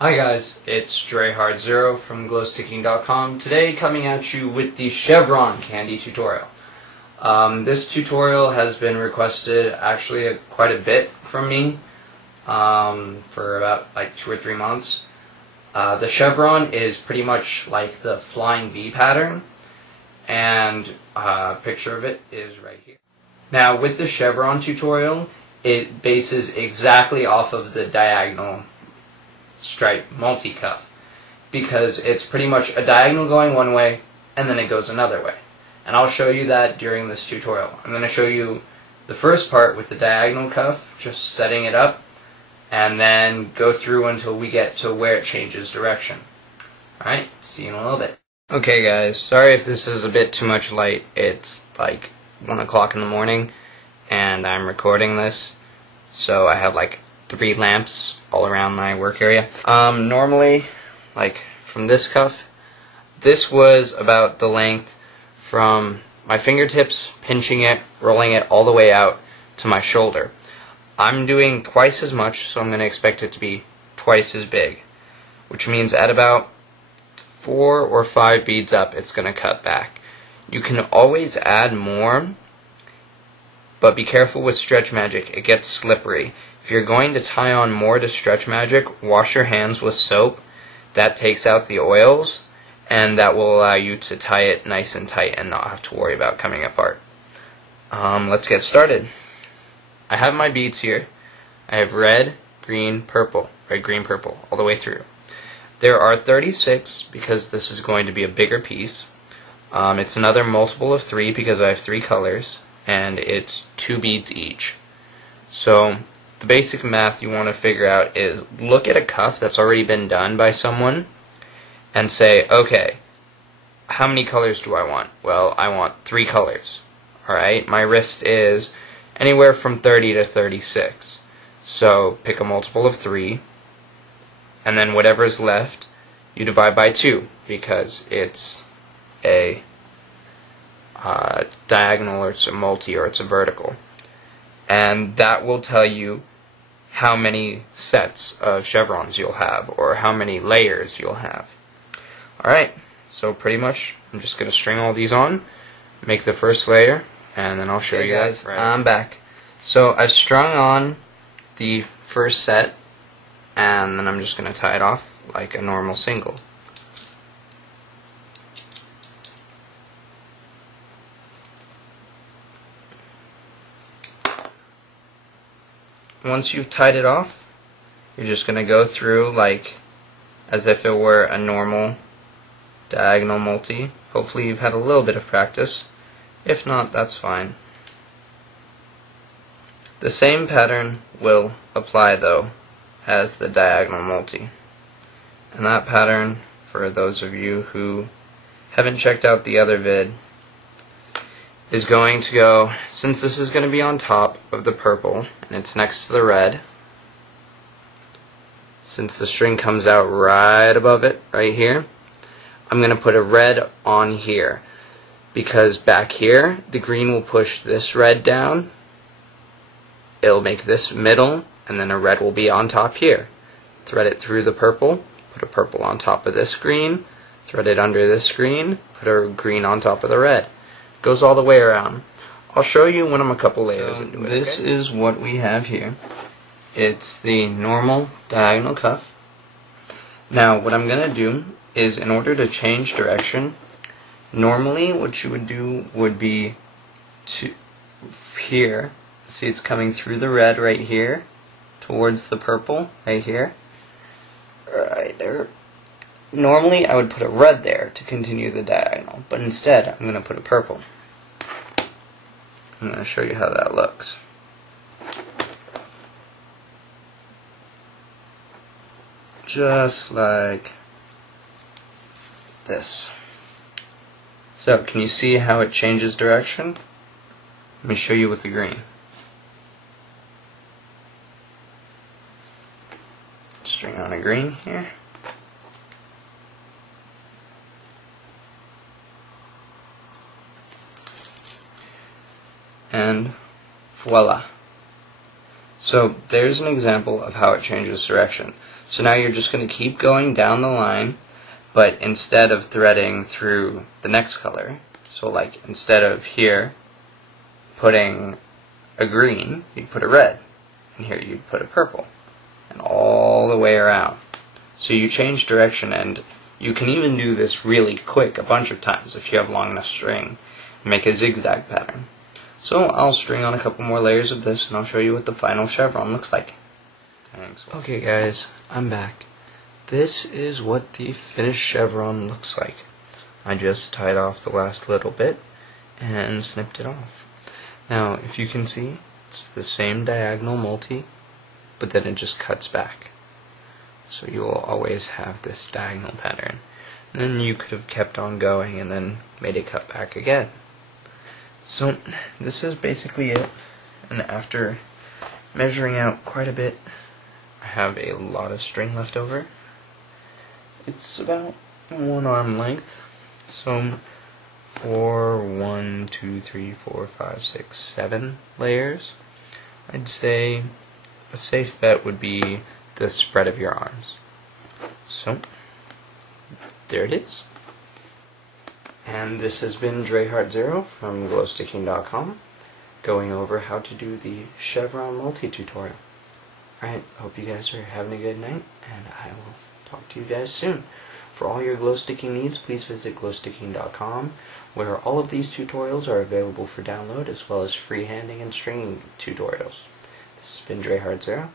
Hi guys, it's DreHard0 from glowsticking.com. Today coming at you with the Chevron Kandi tutorial. This tutorial has been requested actually quite a bit from me for about like 2 or 3 months. The Chevron is pretty much like the flying V pattern, and a picture of it is right here. Now with the Chevron tutorial, it bases exactly off of the diagonal stripe multi-cuff, because it's pretty much a diagonal going one way and then it goes another way, and I'll show you that during this tutorial. I'm going to show you the first part with the diagonal cuff, just setting it up, and then go through until we get to where it changes direction. Alright, see you in a little bit. Okay guys, sorry if this is a bit too much light. It's like 1 o'clock in the morning and I'm recording this, so I have like 3 lamps all around my work area. Normally, like from this cuff, this was about the length from my fingertips, pinching it, rolling it all the way out to my shoulder. I'm doing twice as much, so I'm going to expect it to be twice as big, which means at about 4 or 5 beads up, it's going to cut back. You can always add more, but be careful with stretch magic, it gets slippery. If you're going to tie on more to stretch magic, wash your hands with soap. That takes out the oils, and that will allow you to tie it nice and tight and not have to worry about coming apart. Let's get started. I have my beads here. I have red, green, purple, all the way through. There are 36 because this is going to be a bigger piece. It's another multiple of 3 because I have 3 colors, and it's 2 beads each. So the basic math you want to figure out is look at a cuff that's already been done by someone and say, okay, how many colors do I want? Well, I want 3 colors. Alright, my wrist is anywhere from 30 to 36. So pick a multiple of 3, and then whatever's left you divide by 2 because it's a diagonal, or it's a multi, or it's a vertical. And that will tell you how many sets of chevrons you'll have, or how many layers you'll have. Alright, so pretty much I'm just going to string all these on, make the first layer, and then I'll show you guys. Right. I'm back. So I've strung on the first set, and then I'm just going to tie it off like a normal single. Once you've tied it off, you're just going to go through like as if it were a normal diagonal multi. Hopefully you've had a little bit of practice. If not, that's fine. The same pattern will apply though as the diagonal multi. And that pattern, for those of you who haven't checked out the other vid, is going to go, since this is going to be on top of the purple and it's next to the red, since the string comes out right above it, right here, I'm going to put a red on here, because back here the green will push this red down, it'll make this middle, and then a red will be on top here. Thread it through the purple, put a purple on top of this green, thread it under this green, put a green on top of the red. Goes all the way around. I'll show you when I'm a couple layers into it. This is what we have here. It's the normal diagonal cuff. Now what I'm going to do is, in order to change direction, normally what you would do would be to here. See, it's coming through the red right here towards the purple right here. Right there. Normally I would put a red there to continue the diagonal, but instead I'm going to put a purple. I'm going to show you how that looks. Just like this. So, can you see how it changes direction? Let me show you with the green. String on a green here. And voila. So there's an example of how it changes direction. So now you're just going to keep going down the line, but instead of threading through the next color, so like instead of here putting a green, you'd put a red, and here you'd put a purple, and all the way around. So you change direction, and you can even do this really quick a bunch of times if you have long enough string and make a zigzag pattern. So I'll string on a couple more layers of this, and I'll show you what the final chevron looks like. Thanks. Okay guys, I'm back. This is what the finished chevron looks like. I just tied off the last little bit and snipped it off. Now, if you can see, it's the same diagonal multi, but then it just cuts back. So you will always have this diagonal pattern. And then you could have kept on going and then made it cut back again. So this is basically it. And after measuring out quite a bit, I have a lot of string left over. It's about 1 arm length. So for 1, 2, 3, 4, 5, 6, 7 layers, I'd say a safe bet would be the spread of your arms. So there it is. And this has been DreHeart0 from glowsticking.com going over how to do the chevron multi-tutorial. Alright, hope you guys are having a good night, and I will talk to you guys soon. For all your glow sticking needs, please visit glowsticking.com, where all of these tutorials are available for download, as well as freehanding and stringing tutorials. This has been DreHeart0.